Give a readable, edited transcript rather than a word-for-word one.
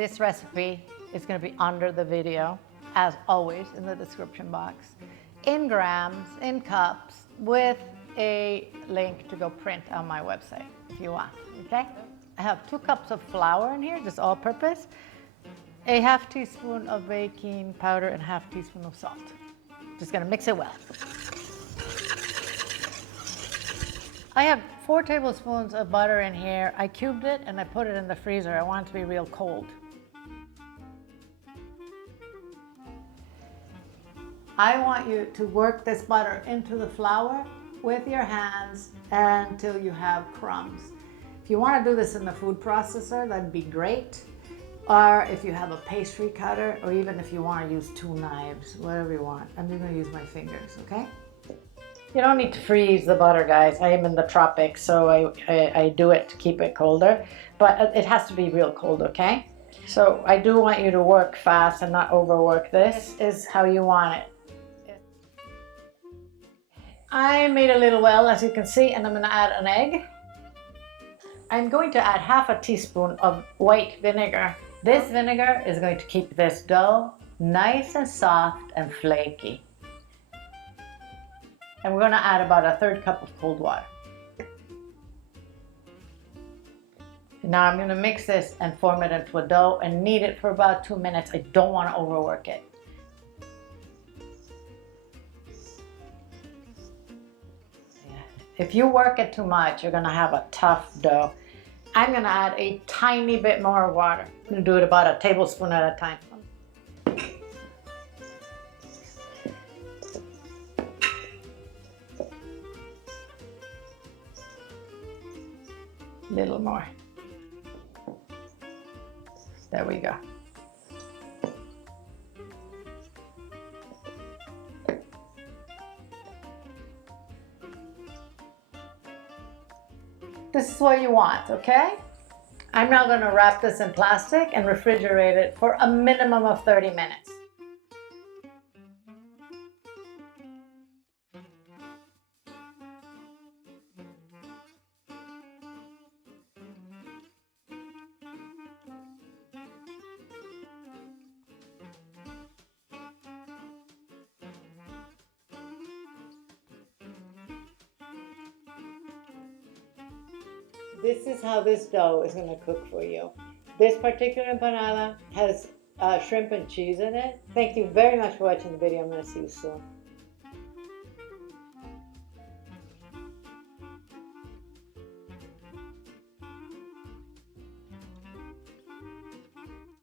This recipe is going to be under the video, as always, in the description box, in grams, in cups, with a link to go print on my website if you want, okay? I have 2 cups of flour in here, just all purpose, a half teaspoon of baking powder and a half teaspoon of salt. Just gonna mix it well. I have 4 tablespoons of butter in here. I cubed it and I put it in the freezer. I want it to be real cold. I want you to work this butter into the flour with your hands until you have crumbs. If you want to do this in the food processor, that'd be great. Or if you have a pastry cutter, or even if you want to use 2 knives, whatever you want. I'm just going to use my fingers, okay? You don't need to freeze the butter, guys. I am in the tropics, so I do it to keep it colder. But it has to be real cold, okay? So I do want you to work fast and not overwork this. This is how you want it. I made a little well, as you can see, and I'm going to add an egg. I'm going to add half a teaspoon of white vinegar. This vinegar is going to keep this dough nice and soft and flaky. And we're going to add about a 1/3 cup of cold water. Now I'm going to mix this and form it into a dough and knead it for about 2 minutes. I don't want to overwork it. If you work it too much, you're going to have a tough dough. I'm going to add a tiny bit more water. I'm going to do it about a tablespoon at a time. Little more. There we go. This is what you want, okay? I'm now going to wrap this in plastic and refrigerate it for a minimum of 30 minutes. This is how this dough is going to cook for you. This particular empanada has shrimp and cheese in it. Thank you very much for watching the video. I'm going to see you soon.